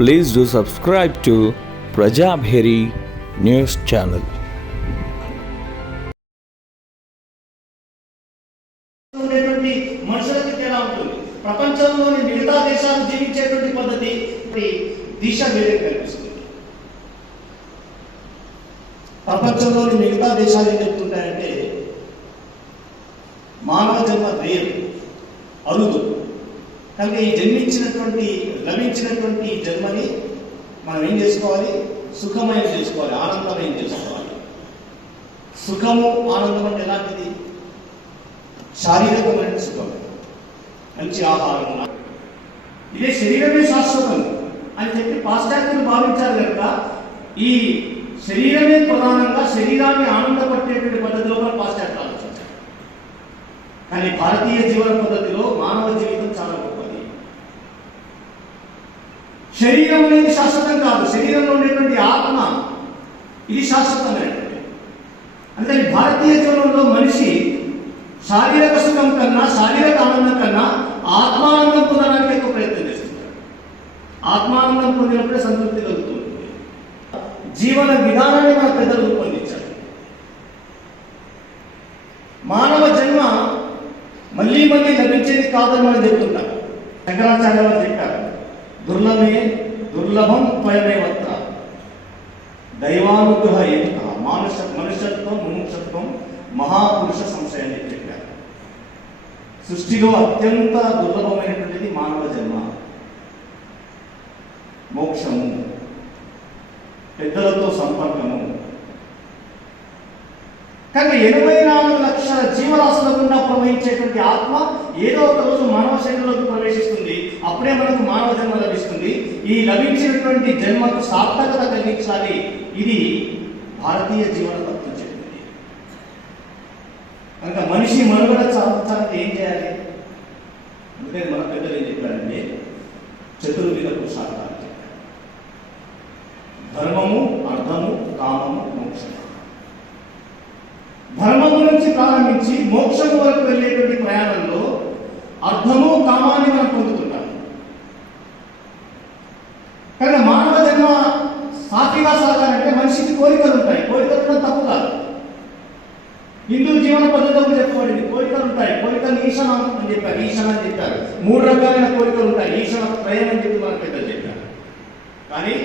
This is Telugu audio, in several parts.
Please do subscribe to Prajabheri News Channel. మనుషులకి తేడా ఉంటుంది. ప్రపంచంలోని మిగతా దేశాలు జీవించేటువంటి పద్ధతి దిశ వేరే కనిపిస్తుంది. ప్రపంచంలోని మిగతా దేశాలు ఏం చెప్తుంటాయంటే మానవ జన్మ రేరు, అరుదు. కనుక ఈ లభించినటువంటి జన్మని మనం ఏం చేసుకోవాలి? సుఖమయం చేసుకోవాలి, ఆనందమయం చేసుకోవాలి. సుఖము ఆనందం అంటే ఎలాంటిది? శారీరకమైన సుఖం, మంచి ఆహారం. ఇదే శరీరమే శాశ్వతం అని చెప్పి పాశ్చాత్యులు భావించారు కనుక ఈ శరీరమే ప్రధానంగా శరీరాన్ని ఆనందపట్టేటువంటి పద్ధతిలో కూడా పాశ్చాత్యులు ఆలోచించారు. కానీ భారతీయ జీవన పద్ధతిలో మానవ జీవితం చాలా గొప్పది. శరీరం అనేది శాశ్వతం కాదు, శరీరంలో ఉండేటువంటి ఆత్మ ఇది శాశ్వతమైనటువంటి. అందుకని భారతీయ జీవనంలో మనిషి శారీరక సుఖం కన్నా, శారీరక ఆనందం కన్నా ఆత్మానందం పొందడానికి ఎక్కువ ప్రయత్నం చేస్తుంటారు. ఆత్మానందం పొందినప్పుడే సంతృప్తి కలుగుతుంది. జీవన విధానాన్ని మన పెద్దలు రూపొందించారు. మానవ జన్మ మళ్ళీ మళ్ళీ లభించేది కాదని మనం చెప్తుంటాం. శంకరాచార్య వారు చెప్పారు, దుర్లభం త్వయమేవత్ర దైవానుగ్రహ ఏక మనుష్యత్వం ముముక్షత్వం మహాపురుష సంశయం అని చెప్పారు. సృష్టిలో అత్యంత దుర్లభమైనటువంటిది మానవ జన్మ, మోక్షము, పెద్దలతో సంపర్కము. కానీ 84 లక్షల జీవరాశుల గుండా ప్రవహించేటువంటి ఆత్మ ఏదో ఒక రోజు మానవ శరీరంలోకి ప్రవేశిస్తుంది. అప్పుడే మనకు మానవ జన్మ లభిస్తుంది. ఈ లభించినటువంటి జన్మకు సార్థకత కలిగించాలి. ఇది భారతీయ జీవన తత్వం చెప్తుంది. కనుక మనిషి మనుగడ సాధించాలంటే ఏం చేయాలి? అంటే మన పెద్దలు ఏం చెప్పారంటే చతుర్విధ పురుషార్థాలు చెప్పారు. ధర్మము, అర్థము, కామము, మోక్షము. ధర్మము నుంచి ప్రారంభించి మోక్షము వరకు వెళ్ళేటువంటి ప్రయాణంలో అర్థము, కామాన్ని మనం పొందుతుంటాం. కానీ మానవ జన్మ సాఫీగా సాగాలంటే మనిషికి కోరికలు ఉంటాయి. కోరికలు కూడా తప్పు కాదు. హిందూ జీవన పద్ధతిలో చెప్పబడింది కోరికలు ఉంటాయి. కోరికలు ఈశనం అని చెప్పారు, ఈశన అని చెప్పారు. 3 రకాలైన కోరికలు ఉంటాయి. ఈశన త్రయం అని చెప్పి మన పెద్దలు చెప్పారు. కానీ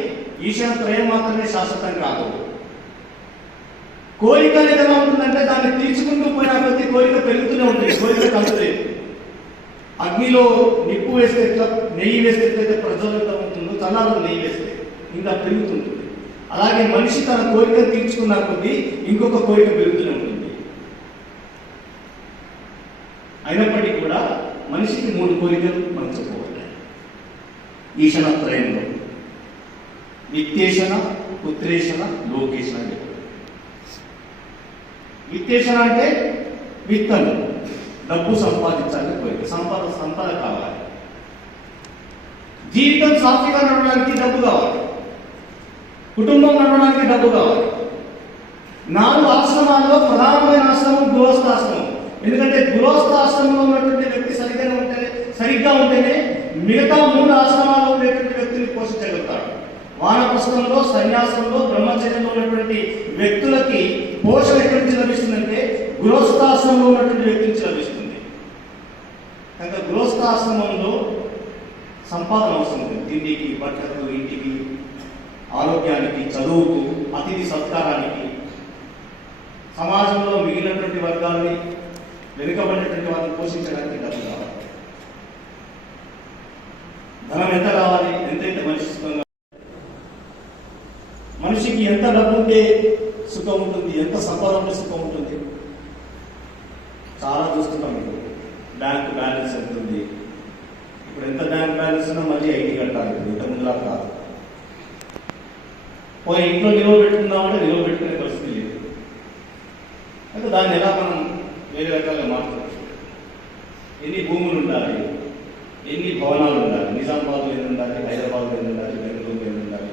ఈశన త్రయం మాత్రమే శాశ్వతం కాదు. కోరిక అనేది ఎలా ఉంటుందంటే దాన్ని తీర్చుకుంటూ పోయిన కొద్దీ కోరిక పెరుగుతూనే ఉంటుంది, కోరిక తగ్గుతుంది. అగ్నిలో నిప్పు వేస్తే ఎట్లా, నెయ్యి వేస్తే ఎట్లయితే ప్రజ్వలితం ఉంటుందో, చల్లాలో నెయ్యి వేస్తే ఇంకా పెరుగుతుంటుంది. అలాగే మనిషి తన కోరికను తీర్చుకున్న కొద్దీ ఇంకొక కోరిక పెరుగుతూనే ఉంటుంది. అయినప్పటికీ కూడా మనిషికి 3 కోరికలు మనం చెప్పుకోవాలి ఈశనత్రయంలో: విత్తేషణ, పుత్రేషణ, లోకేషణ అని చెప్పారు. విత్తేషణ అంటే విత్తము, డబ్బు సంపాదించాలని కోరిక, సంపద కావాలి. జీవితం సాఫీగా నడవడానికి డబ్బు కావాలి, కుటుంబం నడవడానికి డబ్బు కావాలి. 4 ఆశ్రమాల్లో ప్రధానమైన ఆశ్రమం గృహస్థాశ్రమం. ఎందుకంటే గృహస్థాశ్రమంలో ఉన్నటువంటి వ్యక్తి సరిగ్గా ఉంటేనే మిగతా 3 ఆశ్రమాల్లో ఉండేటువంటి వ్యక్తిని పోషించగలుగుతాడు. వానప్రస్థంలో, సన్యాసంలో, బ్రహ్మచర్యంలో ఉన్నటువంటి వ్యక్తులకి పోషణ ఎక్కడి నుంచి లభిస్తుందంటే గృహస్థాశ్రమంలో ఉన్నటువంటి వ్యక్తి నుంచి లభిస్తుంది. కనుక గృహస్థాశ్రమంలో సంపాదన అవసరం ఉంటుంది. తిండికి, బట్టలకు, ఇంటికి, ఆరోగ్యానికి, చదువుకు, అతిథి సత్కారానికి, సమాజంలో మిగిలినటువంటి వర్గాలని, వెనుకబడినటువంటి వారిని పోషించడానికి డబ్బు కావాలి. ధనం ఎంత కావాలి? ఎంతైతే మనిషి సుఖంగా, మనిషికి ఎంత డబ్బు ఉంటే సుఖం ఉంటుంది, ఎంత సంపద ఉంటే సుఖం ఉంటుంది. చాలా చూస్తున్నాం. బ్యాంక్ బ్యాలెన్స్ ఎంత ఉంది, ఇప్పుడు ఎంత బ్యాంక్ బ్యాలెన్స్ ఉన్నా మళ్ళీ ఐటీ కట్టాలి. ఇంత ముందులా కాదు. పోయి ఇంట్లో నిల్వ పెట్టుకుందామంటే నిల్వ పెట్టుకునే పరిస్థితి లేదు. అయితే దాన్ని ఎలా మనం వేరే రకాలుగా మార్చవచ్చు? ఎన్ని భూములు ఉండాలి, ఎన్ని భవనాలు ఉండాలి, నిజామాబాద్లో ఎన్ని ఉండాలి, హైదరాబాద్లో ఎన్ని ఉండాలి, బెంగళూరులో ఎన్ని ఉండాలి,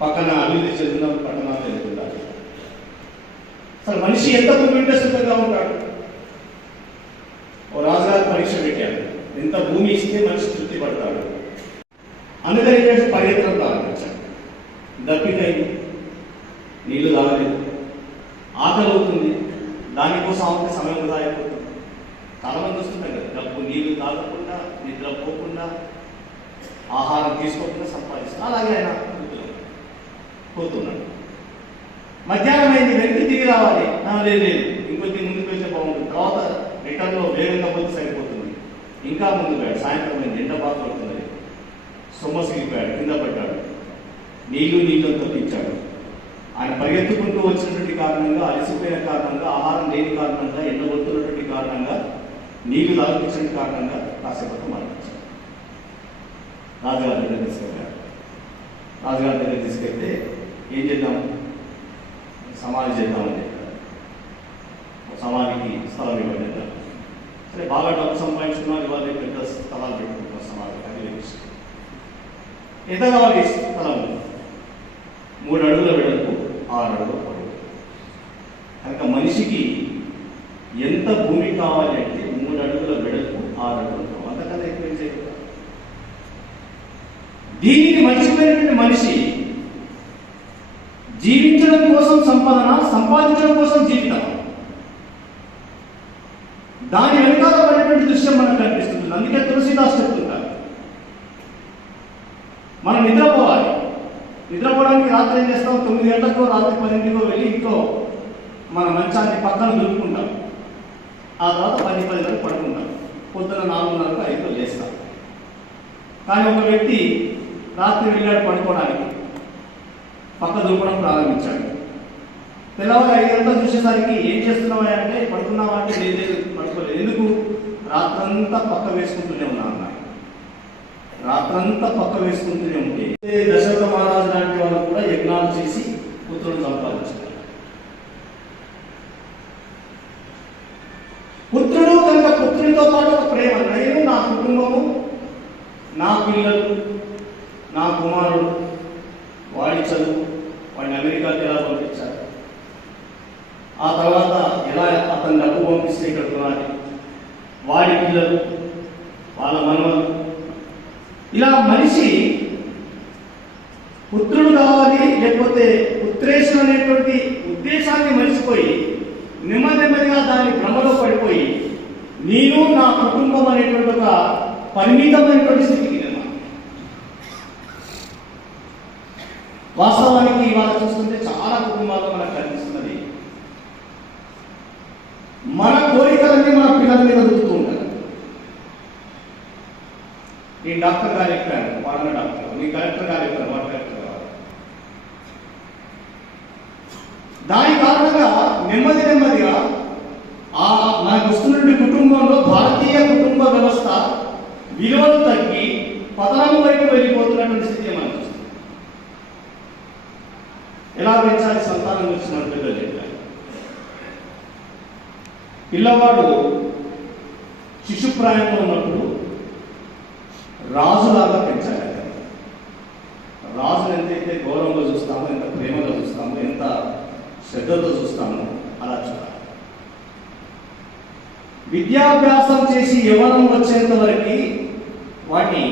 పక్కన అభివృద్ధి చెందిన పట్టణాలు ఎన్ని ఉండాలి. అసలు మనిషి ఎంత భూమి ఉంటే సుఖంగా ఉంటాడు? ఓ రాజుగారు పరీక్ష పెట్టాడు, ఎంత భూమి ఇస్తే మనిషి తృప్తి పడతాడు. అందుకని ఏం చేసి పరిగెత్తడం ప్రారంభించాడు. దప్పికైంది, నీళ్లు తాగలేదు, ఆకలి అవుతుంది, దానికోసం ఆమెకి సమయం వృధా అయిపోతుంది. చాలా మంది వస్తుంటాయి కదా, డబ్బు నీళ్లు తాగకుండా, నిద్రపోకుండా, ఆహారం తీసుకోకుండా సంపాదిస్తారు. అలాగే ఆయన పోతున్నాడు. మధ్యాహ్నం అయింది, వెనక్కి తిరిగి రావాలి. లేదు లేదు, ఇంకొద్ది ముందుకు వెళ్తే బాగుంటుంది, తర్వాత రిటర్న్లో వేగంగా పోతే సరిపోతుంది. ఇంకా ముందుకు పోయాడు. సాయంత్రం అయింది, ఎండ బాగా పడుతుంది, సొమ్మసిగిపోయాడు, కింద పడ్డాడు, నీళ్లు తప్పించాడు. ఆయన పరిగెత్తుకుంటూ వచ్చినటువంటి కారణంగా, అలసిపోయిన కారణంగా, ఆహారం లేని కారణంగా, ఎండగొడుతున్నటువంటి కారణంగా, నీళ్లు తాగించిన కారణంగా కాసేపట్లో మరణించాడు. రాజుగారి దగ్గర తీసుకెళ్ళాడు. రాజుగారి దగ్గర తీసుకెళ్తే ఏం చేద్దాం, సమాధి చేద్దామని చెప్పారు. సమాధికి స్థలం ఇవ్వండి అన్నారు. సరే, బాగా డబ్బు సంపాదించుకున్నారు, ఇవాళ పెద్ద స్థలాలు పెట్టుకుంటున్నారు సమాధికి. అది విషయం. ఎంత కావాలి స్థలం? 3 అడుగుల వెడల్పు, 6 అడుగుల పొడవు. కనుక మనిషికి ఎంత భూమి కావాలి అంటే 3 అడుగుల వెడల్పు, 6 అడుగుల పొడవు. అంతకన్నా ఎక్కువ చేయగలరు. దీనికి మర్చిపోయినటువంటి మనిషి జీవించడం కోసం సంపాదన, సంపాదించడం కోసం జీవితం, దాని వెనకాల పడినటువంటి దృశ్యం మనకు కనిపిస్తుంది. అందుకే తులసీదాస్ చెప్తుంటారు, మనం నిద్రపోవాలి. నిద్రపోవడానికి రాత్రి ఏం చేస్తాం? 9 గంటలకో రాత్రి 10 వెళ్ళి ఇంట్లో మన మంచాన్ని పక్కన దులుపుకుంటాం. ఆ తర్వాత 10 వరకు పడుకుంటాం. పొద్దున 4:30కు 5 లేస్తాం. కానీ ఒక వ్యక్తి రాత్రి వెళ్ళాడు పడుకోవడానికి, పక్క దులపడం ప్రారంభించాడు. తెల్లవారు 5 గంటలు చూసేసరికి ఏం చేస్తున్నావా అంటే, పడుకున్నావా అంటే లేదు పడుకోలేదు. ఎందుకు? రాత్రంతా పక్క వేసుకుంటూనే ఉన్నా అన్నాడు. రాత్రంతా పక్క వేసుకుంటూనే ఉంటే దశరథ మహారాజు లాంటి వాళ్ళు కూడా యజ్ఞాలు చేసి పుత్రుడు సంపాదించారు. పుత్రుడు కనుక పుత్రుడితో పాటు ఒక ప్రేమ, నేను, నా కుటుంబము, నా పిల్లలు, నా కుమారుడు, వాడి చదువు, వాడిని అమెరికాకి ఎలా పంపించారు, ఆ తర్వాత ఎలా అతని డబ్బు పంపిస్తే ఇక్కడ కొనాలి, వాడి పిల్లలు, వాళ్ళ మనవలు, ఇలా మనిషి పుత్రుడు కావాలి లేకపోతే పుత్రేశం అనేటువంటి ఉద్దేశాన్ని మరిచిపోయి నెమ్మదిగా దాన్ని భ్రమలో పడిపోయి నేను, నా కుటుంబం అనేటువంటి ఒక పరిమితమైనటువంటి స్థితికి వాస్తవానికి ఇవాళ చూస్తుంటే చాలా కుటుంబాల్లో మనకు కనిపిస్తున్నది, మన కోరికలన్నీ మన పిల్లల మీద రుద్దుతూ ఉంటారు. నేను డాక్టర్ గారు చెప్పాను, వాడన డాక్టర్, నీ కలెక్టర్ గారు చెప్పాను, వాడు కలెక్టర్ గారు. దాని కారణంగా నెమ్మదిగా మనకు వస్తున్నటువంటి కుటుంబంలో భారతీయ కుటుంబ వ్యవస్థ విలువలు తగ్గి పతనం వైపు వెళ్ళిపోతున్నటువంటి స్థితి మనం చూస్తాం. ఎలా పెంచాలి సంతానం గురించి మన పిల్లలు చెప్పారు. పిల్లవాడు శిశుప్రాయంలో ఉన్నప్పుడు రాజులాగా పెంచాలి. రాజును ఎంతైతే గౌరవంగా చూస్తామో, ఎంత ప్రేమగా చూస్తామో, ఎంత శ్రద్ధతో చూస్తామో అలా చూడాలి. విద్యాభ్యాసం చేసి యవ్వనం వచ్చేంత వరకు వాటిని,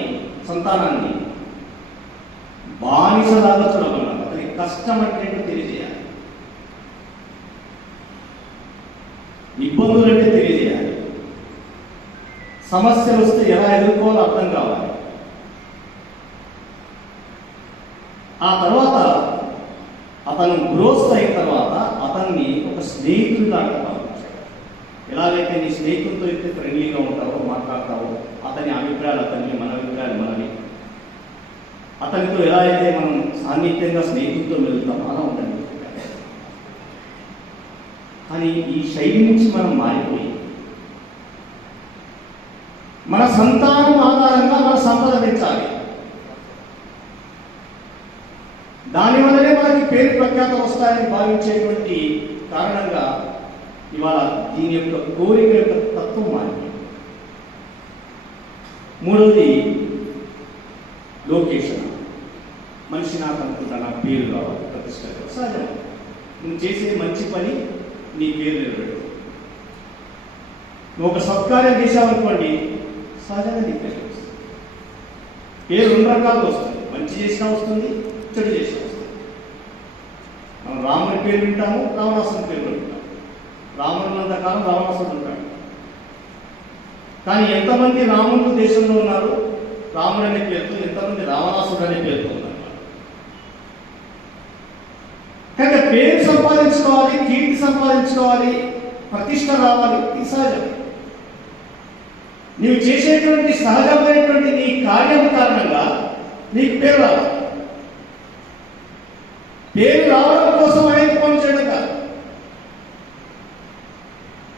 సంతానాన్ని బానిసలాగా చూడమన్నారు. అతనికి కష్టం అంటే తెలియజేయాలి, ఇబ్బందులు అంటే తెలియజేయాలి, సమస్యలు వస్తే ఎలా ఎదుర్కోవాలో అర్థం కావాలి. ఆ తర్వాత అతను గ్రోత్ అయిన తర్వాత అతన్ని ఒక స్నేహితుడిలాగా భావించాడు. ఎలాగైతే నీ స్నేహితులతో అయితే ఫ్రెండ్లీగా ఉంటావో, మాట్లాడతావో, అతని అభిప్రాయాలు అతన్ని, మన అభిప్రాయాలు మనవి, అతనితో ఎలా అయితే మనం సాన్నిహిత్యంగా స్నేహితులతో వెళ్తామో అలా ఉండండి. కానీ ఈ శైలి నుంచి మనం మారిపోయి మన సంతానం ఆధారంగా మన సంపద పెంచాలి. దానివల్లనే మనకి పేరు ప్రఖ్యాతం వస్తాయని భావించేటువంటి కారణంగా ఇవాళ దీని యొక్క కోరిక యొక్క తత్వం మారింది. మూడవది లొకేషన్. మనిషి నాకు అనుకుంటా, నాకు పేరు కావాలి, ప్రతిష్ట కావాలి. సహజం, నువ్వు చేసే మంచి పని నీ పేరు నిలబెట్టు. నువ్వు ఒక సత్కార్యం చేశావనుకోండి, సహజంగా నీ పేరు. పేరు రెండు రకాలుగా వస్తుంది, మంచి చేసినా వస్తుంది, చెడు చేసినా వస్తుంది. మనం రాముని పేరు వింటాము, రావణాసుని పేరు వింటాము. రాముడినంత కాలం రావణాసుడు ఉంటాడు. కానీ ఎంతమంది రాముడు దేశంలో ఉన్నారు రాముడు అనే పేరుతో, ఎంతమంది రావణాసుడు అనే పేరుతో ఉన్నారు. కానీ పేరు సంపాదించుకోవాలి, కీర్తి సంపాదించుకోవాలి, ప్రతిష్ట రావాలి, ఇది సహజం. నీవు చేసేటువంటి సహజమైనటువంటి నీ కార్యం కారణంగా నీకు పేరు రావాలి. పేరు రావడం కోసం అనేక పనులు చేయడం కాదు.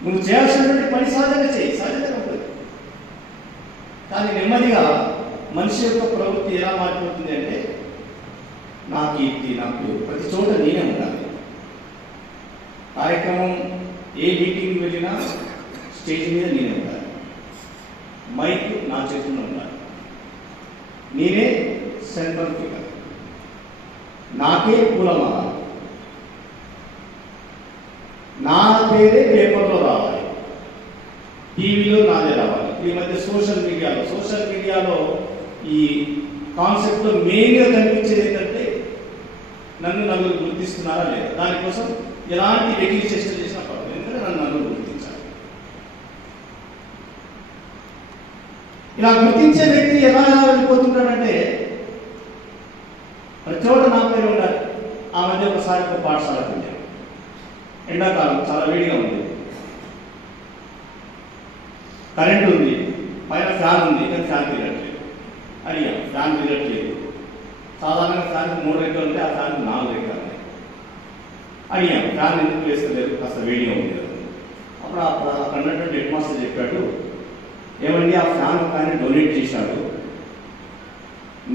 నువ్వు చేయాల్సినటువంటి పని సహజంగా చేయి, సహజంగా ఉంటుంది. కానీ నెమ్మదిగా మనిషి యొక్క ప్రవృత్తి ఎలా మారిపోతుంది అంటే, నా కీర్తి, నాకు ప్రతి చోట నేనే ఉండాలి. కార్యక్రమం ఏ మీటింగ్ వెళ్ళినా స్టేజ్ మీద నేనే ఉండాలి, మైక్ నా చేతుల్లో ఉండాలి, నేనే సెంట్రల్ ఫిగర్, నాకే కులమాల, నా పేరే పేపర్లో రావాలి, టీవీలో నాదే రావాలి. ఈ మధ్య సోషల్ మీడియాలో ఈ కాన్సెప్ట్లో మెయిన్గా కనిపించేది ఏంటంటే, నన్ను నలుగురు గుర్తిస్తున్నారా లేదా. దానికోసం ఎలాంటి వెకిలి చేష్టలు చేసినా పర్వాలేదు, ఎందుకంటే నన్ను నలుగురు గుర్తించాలి. ఇలా గుర్తించే వ్యక్తి ఎలా వెళ్ళిపోతుంటాడంటే, ప్రతి చోట నా పేరు ఉండాలి. ఆ మధ్య ఒకసారి ఒక పాఠశాలకు వెళ్ళాను. ఎండాకాలం చాలా వేడిగా ఉంది, కరెంట్ ఉంది, పైన ఫ్యాన్ ఉంది, కానీ ఫ్యాన్ తిరగట్లేదు. అడిగాం, ఫ్యాన్ తిరగట్లేదు. సాధారణంగా ఫ్యాన్కి 3 రెక్కలు ఉంటే ఆ ఫ్యాన్కి 4 రెక్కలు ఉన్నాయి. అడిగాం, ఫ్యాన్ ఎందుకు వేస్తలేదు, కాస్త వేడిగా ఉంది కదా. అప్పుడు అక్కడ ఉన్నటువంటి హెడ్ మాస్టర్ చెప్పాడు, ఏమండి ఆ ఫ్యాన్ ఒక ఆయన డొనేట్ చేశాడు,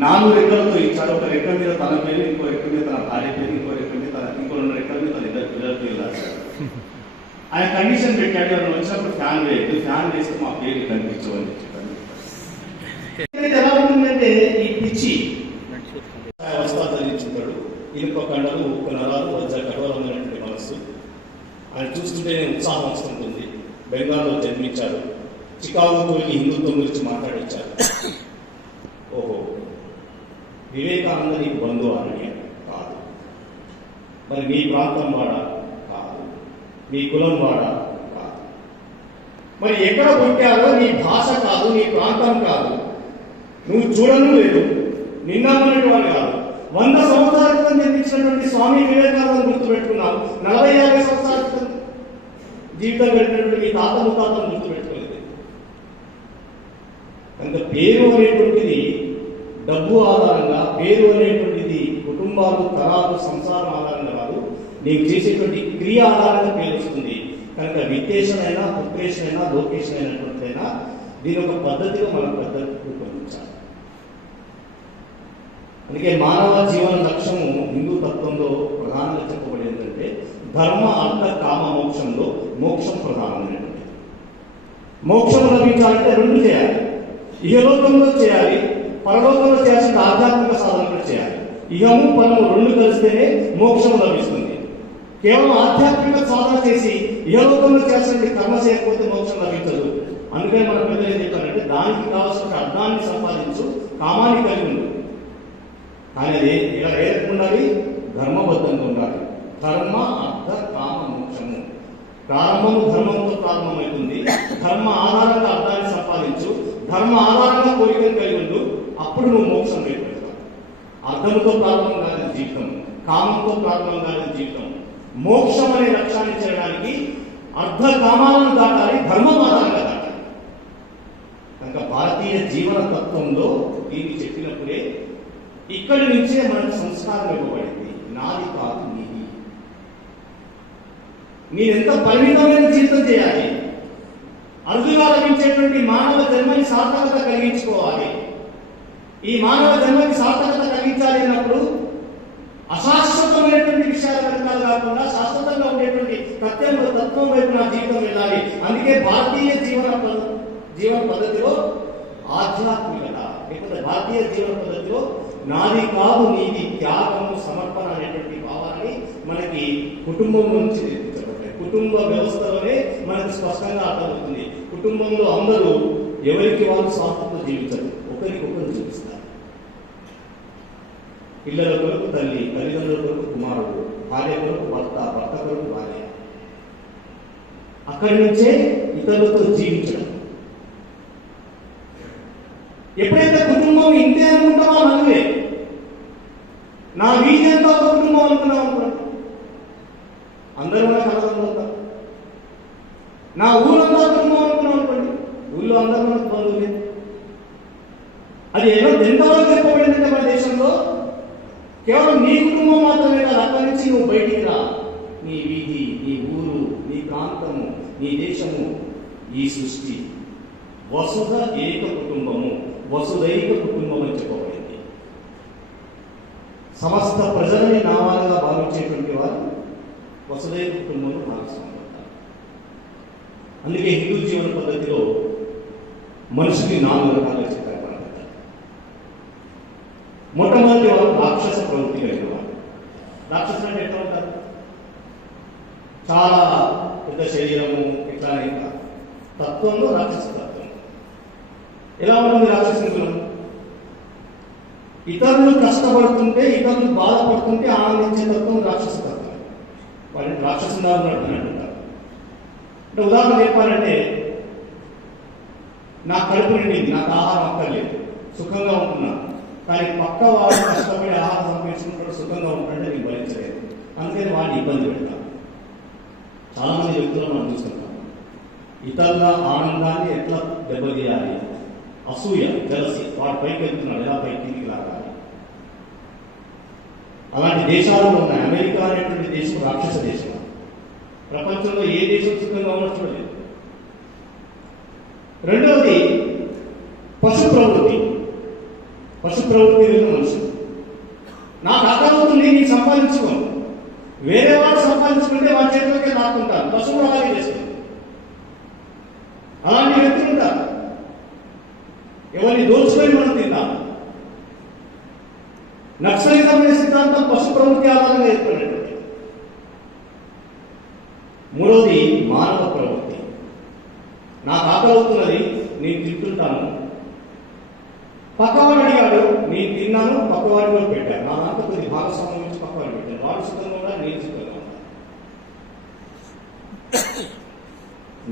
4 రెక్కలతో ఇచ్చాడు. ఒక రెక్క మీద తన పేరు, ఇంకో రెక్క మీద తన భార్య పేరు, ఇంకో రెక్క మీద ఇంకో 2 రెక్కల మీద తన 2 పిల్లల పేరు రాశాడు. ఆయన కండిషన్ పెట్టాడు, ఎవరు వచ్చినప్పుడు ఫ్యాన్ వేయద్దు, ఫ్యాన్ వేస్తే మా పేరు కనిపించవని చెప్పాడు. ఎలా ఉంటుందంటే, ఈ పిచ్చి వస్త్రాలు ధరించుకుంటాడు, ఇనుప కండలు, ఉప్పు నరాలు, వజ్ర కఠోరమైనటువంటి మనస్సు. ఆయన చూస్తుంటే ఉత్సాహం వస్తుంటుంది. బెంగాల్లో జన్మించాడు, చికాగోకు వెళ్ళి హిందుత్వం గురించి మాట్లాడించారు. ఓహో, వివేకానంద నీకు బంధువు అని కాదు, మరి నీ ప్రాంతం వాడా కాదు, నీ కులం వాడా కాదు, మరి ఎక్కడ పుట్టారో నీ భాష కాదు, నీ ప్రాంతం కాదు, నువ్వు చూడను లేదు, నిన్నమ్మనటువంటి వాడు కాదు. 100 సంవత్సరాల క్రితం జన్మించినటువంటి స్వామి వివేకానంద గుర్తుపెట్టుకున్నావు, 40-50 సంవత్సరాల క్రితం జీవితం పెట్టినటువంటి మీ తాత ముత్తాతను గుర్తుపెట్టుకోలేదు. కనుక పేరు అనేటువంటిది డబ్బు ఆధారంగా, పేరు అనేటువంటిది కుటుంబాలు, తరాలు, సంసారం ఆధారంగా రాదు, నీకు చేసేటువంటి క్రియ ఆధారంగా పేరు వస్తుంది. కనుక విత్తేషన్ అయినా, పుత్రేషన్ అయినా, లోకేషన్ అయినటువంటిదైనా దీని ఒక పద్ధతిగా మనం పద్ధతి రూపొందించాలి. అందుకే మానవ జీవన లక్ష్యము హిందూ తత్వంలో ప్రధానంగా చెప్పబడి ఏంటంటే, ధర్మ, అర్థ, కామ, మోక్షంలో మోక్షం ప్రధానమైనటువంటిది. మోక్షం లభించాలంటే 2 చేయాలి, ఇహలోకంలో చేయాలి, పరలోకంలో చేయాల్సిన ఆధ్యాత్మిక సాధన కూడా చేయాలి. ఇహము పరము 2 కలిస్తేనే మోక్షం లభిస్తుంది. కేవలం ఆధ్యాత్మిక సాధన చేసి ఇహలోకంలో చేయాల్సిన కర్మ చేయకపోతే మోక్షం లభించదు. అందుకని మన పెద్దలు ఏం చెప్తారంటే, దానికి కావాల్సిన అర్థాన్ని సంపాదించు, కామాన్ని కలిగి ఉండు. కానీ అది ఇలా ఏ రకంగా ఉండాలి, ధర్మబద్ధంగా ఉండాలి. ధర్మ, అర్థ, కామ, మోక్షము. ప్రారంభము ధర్మంతో ప్రారంభమవుతుంది. ధర్మ ఆధారంగా అర్థాన్ని సంపాదించు, ధర్మ ఆధారంగా కోరికను కలిగి ఉండు, అప్పుడు నువ్వు మోక్షం పెడతావు. అర్థంతో ప్రారంభం కాలేదు జీవితం, కామంతో ప్రారంభం కాలేదు జీవితం. మోక్షం అనే లక్ష్యాన్ని చేరడానికి అర్థ కామాలను దాటాలి, ధర్మం ఆధారంగా దాటాలి. కనుక భారతీయ జీవన తత్వంలో దీన్ని చెప్పినప్పుడే ఇక్కడి నుంచే మనకు సంస్కారం ఇవ్వబడింది. నాది కాదు నీది. నేనెంత పరిమితమైన జీవితం చేయాలి, అరుదుగా లభించేటువంటి మానవ జన్మని సార్థకత కలిగించుకోవాలి. ఈ మానవ జన్మకి సార్థకత కలిగించాలి అన్నప్పుడు అశాశ్వతమైనటువంటి విషయాల వెనకాల కాకుండా శాశ్వతంగా ఉండేటువంటి తత్వం వైపు నా జీవితం వెళ్ళాలి. అందుకే భారతీయ జీవన పద్ధతిలో ఆధ్యాత్మికత, లేకపోతే భారతీయ జీవన పద్ధతిలో నాది కాదు నీది, త్యాగము, సమర్పణ అనేటువంటి భావాన్ని మనకి కుటుంబం నుంచి నేర్పించబడ్డాయి. కుటుంబ వ్యవస్థలోనే మనకు స్పష్టంగా అర్థమవుతుంది. కుటుంబంలో అందరూ ఎవరికి వారు స్వార్థంతో జీవించరు, ఒకరికొకరు జీవిస్తారు. పిల్లల కొరకు తల్లి, తల్లిదండ్రుల కొరకు కుమారుడు, భార్య కొరకు భర్త, భర్త కొరకు భార్య. అక్కడి నుంచే ఇతరులతో జీవించడం. ఎప్పుడైతే కుటుంబం ఇంతే అనుకుంటామో మనమే, నా వీధి అంతా ఒక కుటుంబం అనుకున్నాం అనుకోండి, అందరూ మన కలదంలో అవుతారు. నా ఊరంతా కుటుంబం అనుకున్నాం అనుకోండి, ఊళ్ళో అందరూ మనకు బంధువులే. అది ఎంతవరకు చెప్పబడిందంటే మన దేశంలో కేవలం నీ కుటుంబం మాత్రమే కాదు, అక్కడి నుంచి నువ్వు బయటికి రా, నీ వీధి, నీ ఊరు, నీ ప్రాంతము, నీ దేశము, ఈ సృష్టి వసుధ ఏక కుటుంబము, వసుదైక కుటుంబం అని చెప్పబడింది. సమస్త ప్రజలని నావాలుగా భావించేటువంటి వారు వసుదైక కుటుంబంలో భావిస్తుంటారు. అందుకే హిందూ జీవన పద్ధతిలో మనుషుని 4 రకాలుగా చెప్పారు. మొట్టమొదటి వారు రాక్షస ప్రవృత్తి కలిగిన వారు. రాక్షసులు అంటే ఎట్లా ఉంటారు? చాలా పెద్ద శరీరము, ఇట్లా ఇంకా తత్వంలో రాక్షస తత్వం. ఎలా ఉంటుంది రాక్షసుని గుణం? ఇతరులు కష్టపడుతుంటే, ఇతరులు బాధపడుతుంటే ఆనందించే తత్వం రాక్షస తత్వం. వాటిని రాక్షసులు అంటారు. అంటే ఉదాహరణ చెప్పాలంటే, నా కడుపు నిండింది, నాకు ఆహారం అక్కర్లేదు, సుఖంగా ఉంటున్నాను, కానీ పక్క వాడు కష్టపడి ఆహారం సంపాదించుకుంటాడు, సుఖంగా ఉంటుంటే నీకు భరించలేదు, అందుకని వాడిని ఇబ్బంది పెడతాను. చాలా మంది వ్యక్తులు మనం చూస్తుంటాం. ఇతరుల ఆనందాన్ని ఎట్లా దెబ్బతీయాలి, అసూయ, జలసి, వాడు పైకి వెళ్తున్నాడు, ఎలా పైకి కిందికి లాగాలి. అలాంటి దేశాలు ఉన్నాయి. అమెరికా అనేటువంటి దేశం రాక్షస దేశం. ప్రపంచంలో ఏ దేశం సుఖంగా ఉన్నట్టు చూడలేదు. రెండవది పశు ప్రవృత్తి. పశు ప్రవృత్తి వెళ్ళిన మనుషులు, నాకు అర్థమవుతుంది, నేను సంపాదించుకోను, వేరే వాడు సంపాదించుకుంటే వాడి చేతిలోకి లాక్కుంటారు. పశువులు అలాగే చేస్తారు. అలాంటి వ్యక్తులు ఉంటారు. ఎవరిని దోచుకొని మనం తింటాం. నక్సలిజం అనే సిద్ధాంతం పశు ప్రవృత్తి ఆధారంగా ఏర్పడినటువంటి. మూడవది మానవ ప్రవృత్తి. నాకు ఆకలి అవుతున్నది, నేను తింటుంటాను, పక్కవాడు అడిగాడు, నేను తిన్నాను, పక్కవాడి కూడా పెట్టాను, నా అంతా కొద్ది భాగస్వామ్యం నుంచి పక్కవాడు పెట్టాను, వాడు సుఖంగా కూడా నేను సుఖంగా ఉంటాను.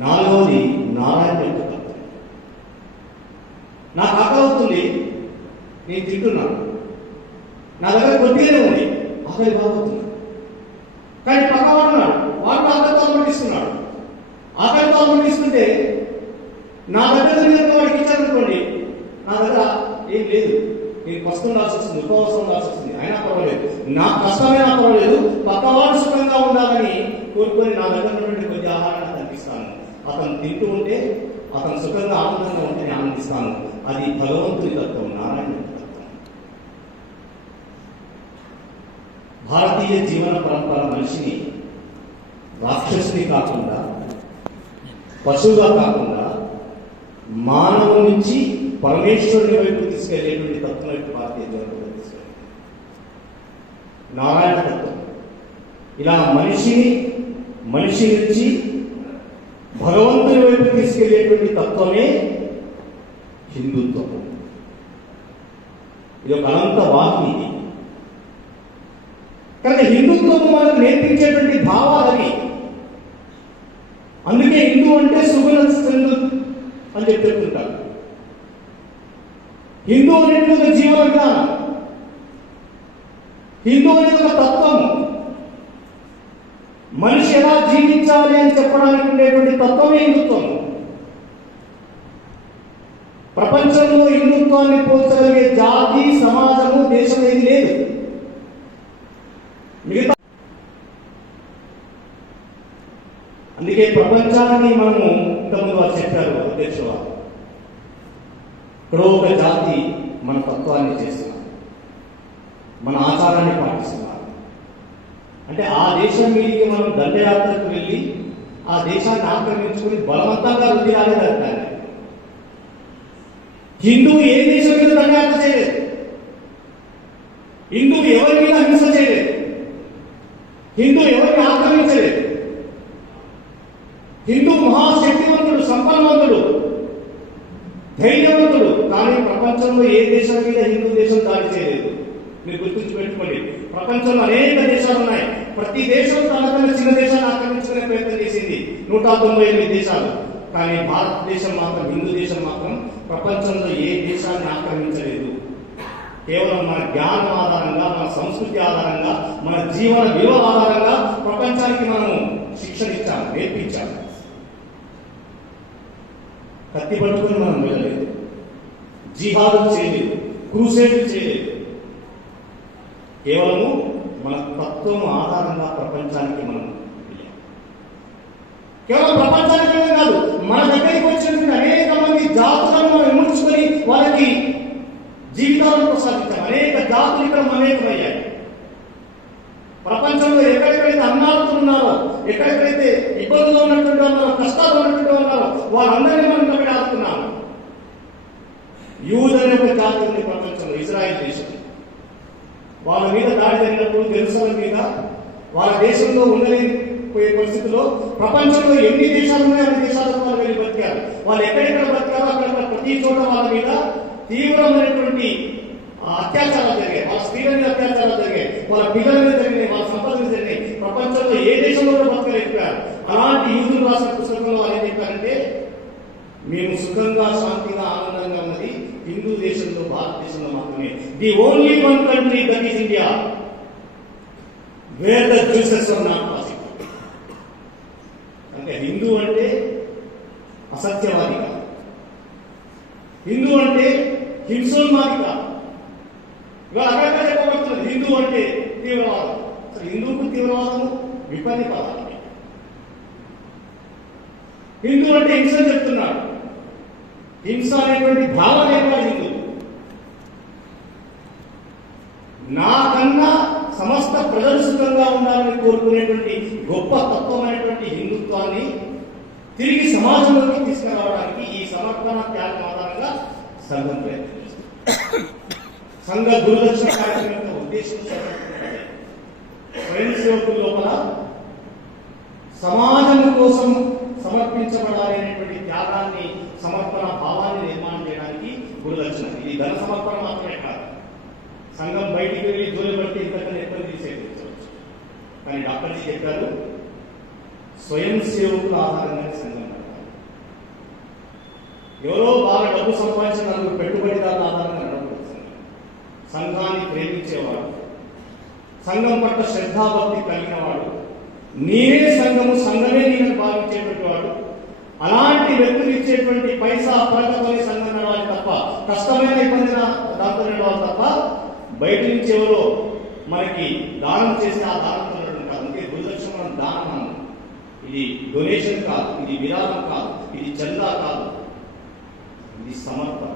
నాలుగవది నారాయణ యొక్క తత్వం. నాకు ఆకలి అవుతుంది, నేను తింటున్నాను, నా దగ్గర కొద్దిగానే ఉంది, ఆకలి బాగుతుంది, కానీ పక్కవాడు ఉన్నాడు, వాడు ఆకలితో అనుమతిస్తున్నాడు. ఆకలితో అనుమతిస్తుంటే నా దగ్గర వాడికి ఇచ్చారనుకోండి, నా దగ్గర ఏం లేదు, నేను కష్టం రాసి వస్తుంది, ఉపవాసం రాసి వస్తుంది, అయినా పర్వాలేదు, నా కష్టమైనా పర్వాలేదు, పక్కవాడు సుఖంగా ఉండాలని కోరుకొని నా దగ్గర ఉన్నటువంటి కొద్ది ఆహారాన్ని అతను ఇస్తాను. అతను తింటూ ఉంటే, అతను సుఖంగా ఆనందంగా ఉంటే నేను ఆనందిస్తాను. అది భగవంతుని తత్వం, నారాయణ తత్వం. భారతీయ జీవన పరంపర మనిషిని రాక్షసుని కాకుండా, పశువుగా కాకుండా, మానవు నుంచి పరమేశ్వరుని వైపు తీసుకెళ్లేటువంటి తత్వం వైపు భారతీయ జీవన పద్ధతి తీసుకెళ్ళి నారాయణ తత్వం. ఇలా మనిషి నుంచి భగవంతుని వైపు తీసుకెళ్లేటువంటి తత్వమే హిందుత్వం. ఇది ఒక అనంత వాక్యం. ఇది కనుక హిందుత్వం మనకు నేర్పించేటువంటి భావాలు అవి. అందుకే హిందూ అంటే సుగుణ సింధు అని చెప్తుంటారు. హిందూ అనేది ఒక జీవన విధానం, హిందూ అనేది ఒక తత్వం. మనిషి ఎలా జీవించాలి అని చెప్పడానికి ఉండేటువంటి తత్వమే హిందుత్వం. ప్రపంచంలో హిందుత్వాన్ని పోల్చగలిగే జాతి, సమాజము, దేశం ఏది లేదు. మిగతా అందుకే ప్రపంచాన్ని మనము ఇంతకుముందు వారు చెప్పారు అధ్యక్షులు వారు, ఇక్కడ ఒక జాతి మన తత్వాన్ని చేస్తున్నారు, మన ఆచారాన్ని పాటిస్తున్నారు. అంటే ఆ దేశం మీదకి మనం దండయాత్రకు వెళ్ళి ఆ దేశాన్ని ఆక్రమించుకుని బలవంతంగా వృద్ధి రాలేదంటారు. హిందూ ఏ దేశం మీద దండయాత్ర చేయలేదు, హిందూ ఎవరి మీద హింస చేయలేదు, హిందూ ఎవరిని ఆక్రమించలేదు. హిందూ మహాశక్తివంతుడు, సంపన్నవంతుడు, ధైర్యవంతుడు. కానీ ప్రపంచంలో ఏ దేశం మీద హిందూ దేశం దాడి చేయలేదు. మీరు గుర్తుంచి పెట్టుకోండి. ప్రపంచంలో అనేక దేశాలు ఉన్నాయి. ప్రతి దేశం తనకన్నా చిన్న దేశాన్ని ఆక్రమించుకునే ప్రయత్నం చేసింది, 198 దేశాలు. కానీ భారతదేశం మాత్రం, హిందూ దేశం మాత్రం ప్రపంచంలో ఏ దేశాన్ని ఆక్రమించలేదు. కేవలం మన జ్ఞానం ఆధారంగా, మన సంస్కృతి ఆధారంగా, మన జీవన విలువ ఆధారంగా ప్రపంచానికి మనము శిక్షణ ఇచ్చాము, నేర్పించాము. కత్తి పట్టుకుని మనం వెళ్ళలేదు, జిహాదులు చేయలేదు, క్రూసేడ్లు చేయలేదు. కేవలము మన తత్వం ఆధారంగా ప్రపంచానికి మనం కేవలం ప్రపంచానికి కాదు, మన దగ్గరికి వచ్చినటువంటి అనేక మంది జాతులను మనం విమర్శించుకొని వాళ్ళకి జీవితాలను ప్రసాదించాం. అనేక జాతులు ఇక్కడ మమేకమయ్యాయి. ప్రపంచంలో ఎక్కడెక్కడైతే అన్నార్థులు ఉన్నారో, ఎక్కడెక్కడైతే ఇబ్బందులు ఉన్నటువంటి ఉన్నారో, కష్టాలు ఉన్నటువంటి ఉన్నారో, వాళ్ళందరినీ మనం ఇక్కడ ఆడుతున్నాము. యూదు అనే ఒక జాతి ఉంది ప్రపంచంలో, ఇజ్రాయెల్ దేశం. వాళ్ళ మీద దాడి జరిగినప్పుడు జెరూసలేం మీద, వాళ్ళ దేశంలో ఉండలేకపోయే పరిస్థితుల్లో ప్రపంచంలో ఎన్ని దేశాలు ఉన్నాయో అన్ని దేశాలకు వాళ్ళు వెళ్ళి బతికారు. వాళ్ళు ఎక్కడెక్కడ బతికారో అక్కడ ప్రతి చోట వాళ్ళ మీద తీవ్రమైనటువంటి అత్యాచారాలు జరిగాయి. వాళ్ళ స్త్రీల మీద అత్యాచారాలు జరిగాయి, వాళ్ళ పిల్లల మీద జరిగినాయి, వాళ్ళ సంపద మీద జరిగినాయి. ప్రపంచంలో ఏ దేశంలో కూడా బతకలేకపోయారు. అలాంటి యూదులు రాసిన పుస్తకంలో వాళ్ళు ఏం చెప్పారంటే, మేము సుఖంగా, శాంతిగా, ఆనందంగా ఉన్నది హిందూ దేశంలో, భారతదేశంలో మాత్రమే. The only one country that is India where the Jews are not possible. అంటే హిందూ అంటే అసత్యవాది కాదు, హిందూ అంటే హింసోన్మాది కాదు. ఇవాళ అక్కడక్కడ చెప్పబడుతున్నది హిందూ అంటే తీవ్రవాదం. అసలు హిందూకు తీవ్రవాదము విపత్తి పదాలు. హిందూ అంటే హింస చెప్తున్నాడు. హింస అనేటువంటి భావన ఏర్పాటు హిందూ. నాకన్నా సమస్త ప్రజలు సుఖంగా ఉండాలని కోరుకునేటువంటి గొప్ప తత్వమైనటువంటి హిందుత్వాన్ని తిరిగి సమాజంలోకి తీసుకురావడానికి ఈ సమర్పణ త్యాగం ఆధారంగా సంఘం ప్రయత్నం చేస్తుంది. సంఘ గురుదక్షిణ కార్యక్రమం యొక్క ఉద్దేశం స్వయం సేవకుల లోపల సమాజం కోసం సమర్పించబడాలి అనేటువంటి త్యాగాన్ని, సమర్పణ భావాన్ని నిర్మాణం చేయడానికి గురుదక్షిణ. ఇది ధన సమర్పణ మాత్రమే కాదు. సంఘం బయటికి వెళ్ళి జోలి పడితే ఇంతకన్నా ఎక్కువ తీసేయవచ్చు. కానీ డాక్టర్జీ చెప్పారు, స్వయం సేవకుల ఆధారంగానే సంఘం నడపాలి. ఎవరో బాగా డబ్బు సంపాదించిన నలుగురు పెట్టుబడిదారుల ఆధారంగా నడపవచ్చు. సంఘాన్ని ప్రేమించేవాడు, సంఘం పట్ల శ్రద్ధాభక్తి కలిగిన వాడు, నేనే సంఘము, సంఘమే నేను భావించేటువంటి వాడు, అలాంటి వ్యక్తులు ఇచ్చేటువంటి పైసా పరకతోనే సంఘం నడవాలి తప్ప, కష్టమైన ఇబ్బందిన దాంతో నడవాలి తప్ప, బయట నుంచి ఎవరో మనకి దానం చేసి ఆ దానంతో నడవడం కాదు. అంటే గురుదక్షిణ మనం దానం అన్నాం. ఇది డొనేషన్ కాదు, ఇది విరాళం కాదు, ఇది చందా కాదు, ఇది సమర్పణ.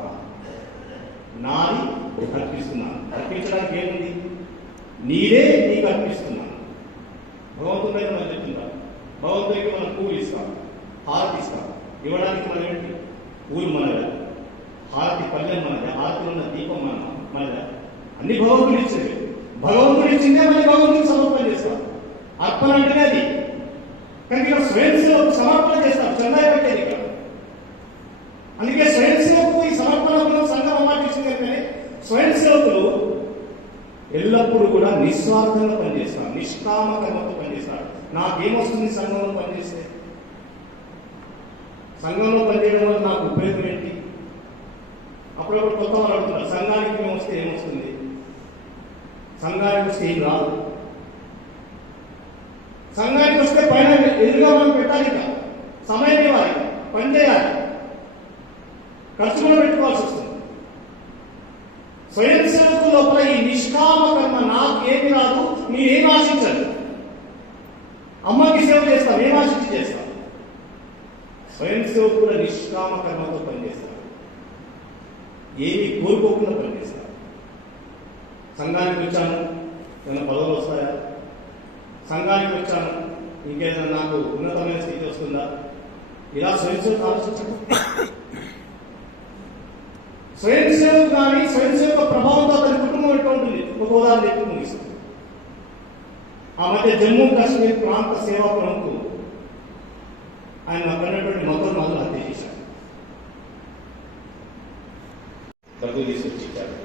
నాది అర్పిస్తున్నాను. అర్పించడానికి ఏముంది? నీరే నీకు అర్పిస్తున్నాను. భగవంతుడికి మనం చెప్తున్నాం, భగవంతుడికి మనం పూలు ఇస్తాం, హారతి ఇస్తాం. ఇవ్వడానికి మనం ఏంటి? పూలు మనదా, హారతి పల్లెం మనదా, హారతిలో ఉన్న దీపం మనదా, అన్ని భగవంతుడు ఇచ్చేది. భగవంతుడు ఇచ్చిందే మళ్ళీ భగవంతుడికి సమర్పణ చేస్తాం. అర్పణ అంటేనే అది. కానీ ఇక్కడ స్వయం సేవకు సమర్పణ చేస్తాం, చందా పెట్టేది ఇక్కడ. అందుకే స్వయం సేవకు ఈ సమర్పణ సంఘం అమ్మాట ఇచ్చింది. కానీ స్వయం సేవకులు ఎల్లప్పుడూ కూడా నిస్వార్థంగా పనిచేస్తారు, నిష్కామ కర్మతో పనిచేస్తారు. నాకేమొస్తుంది సంఘంలో పనిచేస్తే? సంఘంలో పనిచేయడం వల్ల నాకు ఉపయోగం ఏంటి? అప్పుడప్పుడు కొత్త వాళ్ళు అడుగుతున్నారు, సంఘానికి మేము వస్తే ఏమొస్తుంది? సంఘానికి వస్తే ఏం రాదు. సంఘానికి వస్తే పైన ఎదురుగా మనం పెట్టాలి, ఇక సమయం ఇవ్వాలి, పని చేయాలి, ఖర్చు కూడా పెట్టుకోవాల్సి వస్తుంది. స్వయం సేవకు లోపల ఈ నిష్కామ కర్మ, నాకేమి రాదు, నేనేం ఆశించదు. అమ్మకి సేవ చేస్తాం, ఏం ఆశించి చేస్తాం? స్వయం సేవకుల నిష్కామ కర్మతో పనిచేస్తారు, ఏమీ కోరుకోకుండా పనిచేస్తారు. సంఘానికి వచ్చాను, ఏమైనా పదవులు వస్తాయా? సంఘానికి వచ్చాను, ఇంకేదైనా నాకు ఉన్నతమైన స్థితి వస్తుందా? ఇలా స్వయం సేవకు ఆలోచించండి. స్వయం సేవకు కానీ స్వయం సేవక ప్రభావంతో అతని కుటుంబం ఎట్లా ఉంటుంది? ఒక ఉదాహరణ చెప్పి ముగిస్తుంది. ఆ మధ్య జమ్మూ కాశ్మీర్ ప్రాంత సేవా ప్రముఖులు ఆయన అక్కడటువంటి మొదలు హత్య చేశారు, డబ్బు తీసుకొచ్చి ఇచ్చారు.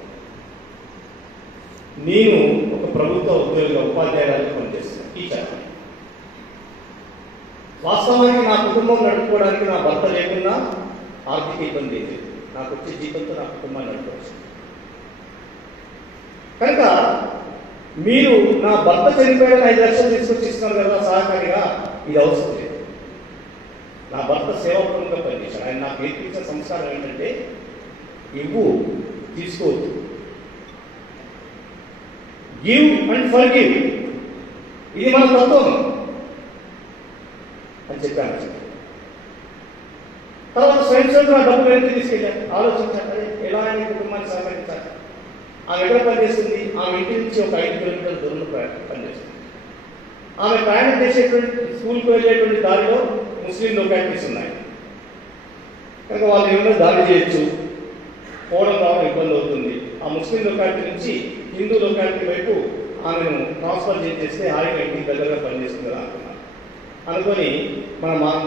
నేను ఒక ప్రభుత్వ ఉద్యోగిగా ఉపాధ్యాయురాలుగా పనిచేస్తున్నాను, టీచర్. వాస్తవానికి నా కుటుంబం నడుపుకోవడానికి నా భర్త లేకున్నా ఆర్థిక ఇబ్బంది లేదు. నాకు వచ్చే జీతంతో నా కుటుంబాన్ని నడుపుకోవచ్చు. కనుక మీరు నా భర్త చనిపోయాడని 5 లక్షలు తీసుకొచ్చి ఇస్తున్నారు కదా సహకారిగా, ఇది అవసరం లేదు. నా భర్త సేవాపూర్వకంగా పనిచేశాడు. ఆయన నాకు నేర్పించిన సంస్కారం ఏంటంటే ఇవ్వు, తీసుకోవద్దు, గివ్ అండ్ ఫర్గివ్, ఇది మన తత్వం అని చెప్పాను. తర్వాత స్వయం సేవకులు ఆ డబ్బులు వెనక్కి తీసుకెళ్ళాను. ఆలోచించాలి ఎలా ఆయన కుటుంబాన్ని సహకరించాలి. ఆమె ఎక్కడ పనిచేస్తుంది? ఆమె ఇంటి నుంచి ఒక 5 కిలోమీటర్ల దూరంలో పనిచేస్తుంది. ఆమె ప్రయాణం చేసేటువంటి స్కూల్కి వెళ్ళేటువంటి దారిలో ముస్లిం లొకాలిటీస్ ఉన్నాయి. కనుక వాళ్ళు ఏమైనా దాడి చేయొచ్చు, పోవడం రావడం ఇబ్బంది అవుతుంది. ఆ ముస్లిం లొకాలిటీ నుంచి హిందూ లొకాలిటీ వైపు ఆమెను ట్రాన్స్ఫర్ చేస్తే ఆయన ఇంటికి దగ్గరగా పనిచేస్తుంది కదా అనుకున్నాను. అనుకొని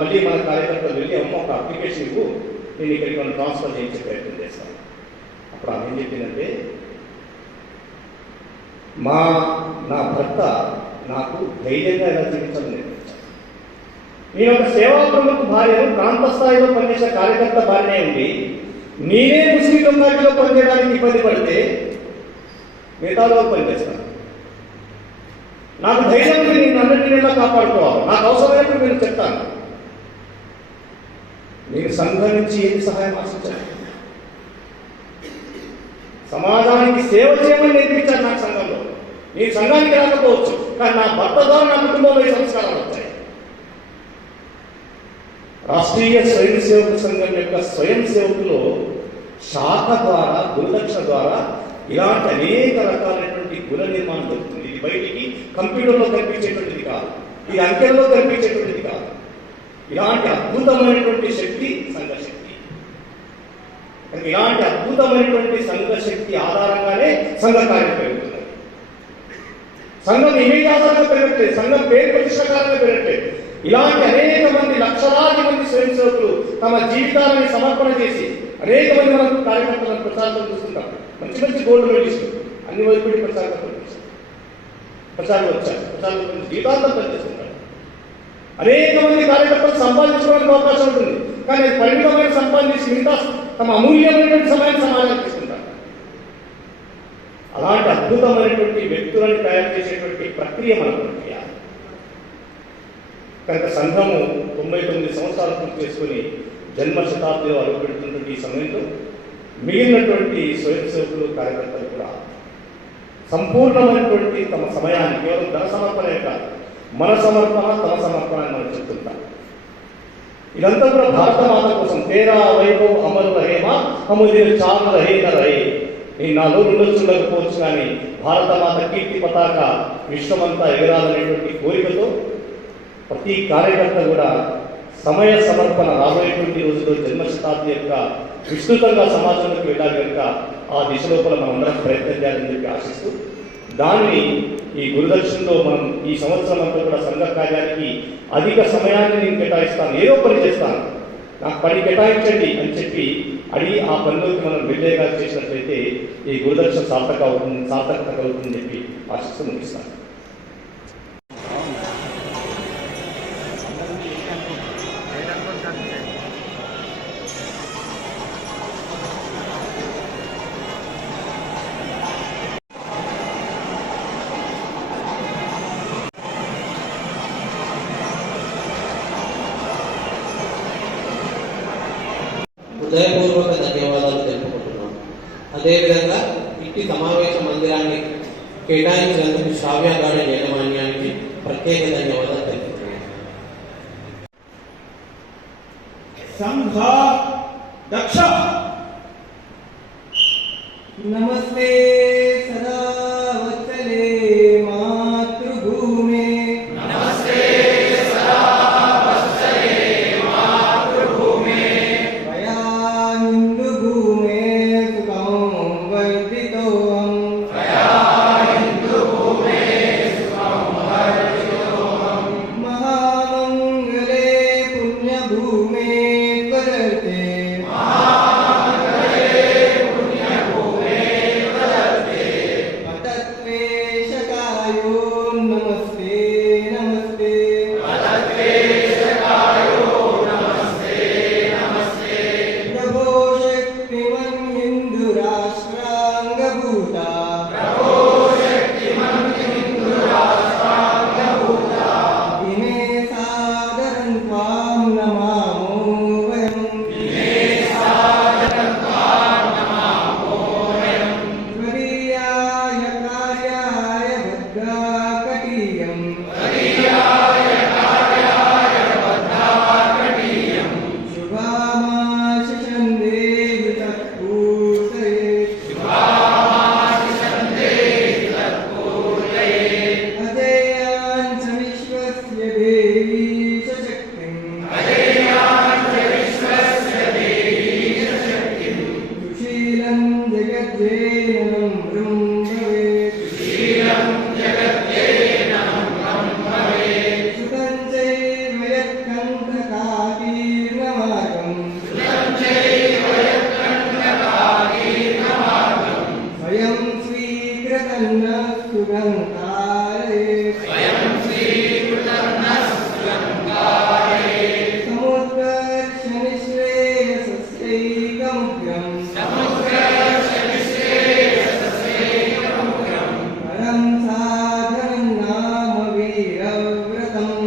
మళ్ళీ మన కార్యకర్తలు వెళ్ళి అమ్మ ఒక అప్లికేషన్ ఇవ్వు, నేను ఇక్కడికి మనం ట్రాన్స్ఫర్ చేయించే ప్రయత్నం చేస్తాను. అప్పుడు ఆమె ఏం చెప్పిందంటే, నా భర్త నాకు ధైర్యంగా ఎలా జీవించాలని నేర్పించాను. నేను ఒక సేవా ప్రముఖ భార్యను, ప్రాంత స్థాయిలో పనిచేసే కార్యకర్త భార్య ఉండి నేనే ముస్లిం లొకాలిటీలో పనిచేయడానికి ఇబ్బంది పడితే మిగతాలో పనిచేస్తాను. నాకు ధైర్యం ఉంది, నేను అన్నింటినీ ఎలా కాపాడుకోవాలి, నాకు అవసరమైనప్పుడు నేను చెప్తాను. నేను సంఘం నుంచి ఏది సహాయం ఆశించాను? సమాజానికి సేవ చేయమని నేర్పించాను నాకు సంఘంలో. నేను సంఘానికి రాకపోవచ్చు, కానీ నా భర్త ద్వారా నా కుటుంబంలో ఈ సంస్కారాలు వచ్చాయి. రాష్ట్రీయ స్వయం సేవక సంఘం యొక్క స్వయం సేవకులో శాఖ ద్వారా, గురుదక్షిణ ద్వారా ఇలాంటి అనేక రకాలైనటువంటి గుణ నిర్మాణం జరుగుతుంది. ఇది బయటికి కంప్యూటర్లో కనిపించేటువంటిది కాదు, ఇది అంకెల్లో కనిపించేటువంటిది కాదు. ఇలాంటి అద్భుతమైనటువంటి శక్తి సంఘశక్తి. ఇలాంటి అద్భుతమైనటువంటి సంఘశక్తి ఆధారంగానే సంఘ కార్యం పెరుగుతుంది. సంఘం ఇమేజ్ ఆధారంగా పెరగట్లేదు, సంఘం పేరు ప్రతిష్టకారంగా పెరగట్లేదు. ఇలాంటి అనేక మంది, లక్షలాది మంది స్వయం సేవకులు తమ జీవితాలని సమర్పణ చేసి అనేక మంది మనం కార్యకర్తలను ప్రచారం చూస్తుంటాం. మంచి మంచి గోల్డ్ మెడలిస్టులు అన్ని వైపు ప్రచారం ప్రచారం వచ్చారు, ప్రచారం జీవితాంతం పనిచేస్తుంటారు. అనేక మంది కార్యకర్తలు సంపాదించుకోవడానికి అవకాశం ఉంటుంది, కానీ అది పరిమితమైన సంపాదించి మిగతా తమ అమూల్యమైనటువంటి సమయాన్ని సమాజానికి ఇస్తుంటారు. అలాంటి అద్భుతమైనటువంటి వ్యక్తులను తయారు చేసేటువంటి ప్రక్రియ మన ప్రక్రియ. కనుక సంఘము 99 సంవత్సరాలు పూర్తి చేసుకుని జన్మ శతాబ్దిలో అడుగు పెడుతున్నటువంటి ఈ సమయంలో మిగిలినటువంటి స్వయం సేవకులు, కార్యకర్తలు కూడా సంపూర్ణమైనటువంటి తమ సమయాన్ని కేవలం ధన సమర్పణే కాదు, మన సమర్పణ, తమ సమర్పణ అని మనం చెప్తుంటాం. ఇదంతా కూడా భారత మాత కోసం. తేరా వైభవ్ అమలు రహేమా అముదిన చాలు రహే న రహే. నేను నాలో ఉండొచ్చుండకపోవచ్చు, కానీ భారత మాత కీర్తి పతాక విశ్వమంతా ఎగరాలనేటువంటి కోరికతో ప్రతి కార్యకర్త కూడా సమయ సమర్పణ రాబోయేటువంటి రోజుల్లో జన్మశతాబ్ది యొక్క విస్తృతంగా సమాజంలోకి వెళ్ళాలి. కనుక ఆ దిశలో కూడా మనం అందరం ప్రయత్నం చేయాలని చెప్పి ఆశిస్తూ, దాన్ని ఈ గురుదక్షిణలో మనం ఈ సంవత్సరం అంతా కూడా సంఘ కార్యానికి అధిక సమయాన్ని నేను కేటాయిస్తాను, ఏదో పని చేస్తాను, నాకు పని కేటాయించండి అని చెప్పి అడిగి ఆ పనిలోకి మనం విజయగా చేసినట్లయితే ఈ గురుదక్షిణ సార్థకత కలుగుతుందని చెప్పి ఆశిస్తూ ముగిస్తాను. హృదయపూర్వక ధన్యవాదాలు తెలుపుకుంటున్నాం. అదేవిధంగా ఇట్టి సమావేశ మందిరాన్ని కేటాయించినందుకు శ్రావ్య గార్డెన్ యాజమాన్యానికి ప్రత్యేక ధన్యవాదాలు తెలుపుతున్నాం. సంఘ దక్ష నమస్తే సదా వత్సలే మాతృభూమే. నమస్తే సదా వత్సలే మాతృభూమే. వయా హిందూ భూమే సుఖం వర్ధితోహం. వయా హిందూ భూమే సుఖం వర్ధితోహం. మహామంగళే పుణ్యభూమే త్వరతే. మహామంగళే పుణ్యభూమే త్వరతే. इमे सादरं त्वां नमामो वयम् त्वदीयाय कार्याय भद्राकटीयम् शुभामाशिषं देहि तत्पूर्तये अधेयान् च विश्वस्य देवी शक्तिम् सुशीलं जगज्जेनं भवेत् सुतं चैव यत्कण्टकाकीर्णमार्गम् स्वयं स्वीकृतं न सुगन्धारयेत् समुत्कर्ष निःश्रेयसस्यैकमुग्रम् परं साधनं नाम वीरव्रतम्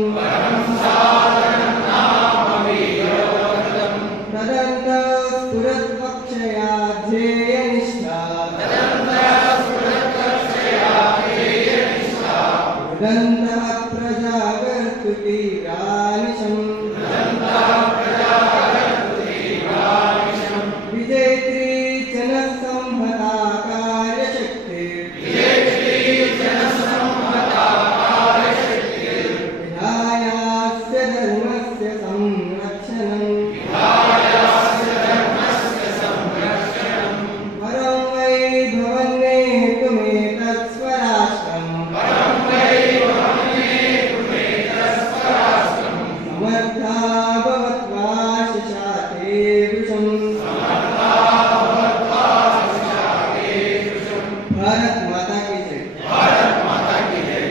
तदन्तः स्फुरत्वक्षया ध्येयनिष्ठा उदन्तः प्रजागर्तुतीरानिशम् विजेत्री च न संहता विधायास्य धर्मस्य संरक्षणम् परं वै भवन्नेतुमेतत्स्वराष्ट्रम् समर्था भवत्वा शिशाते वृषम् भारत माता की जय।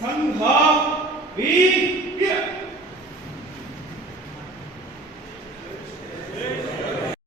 संघ वीर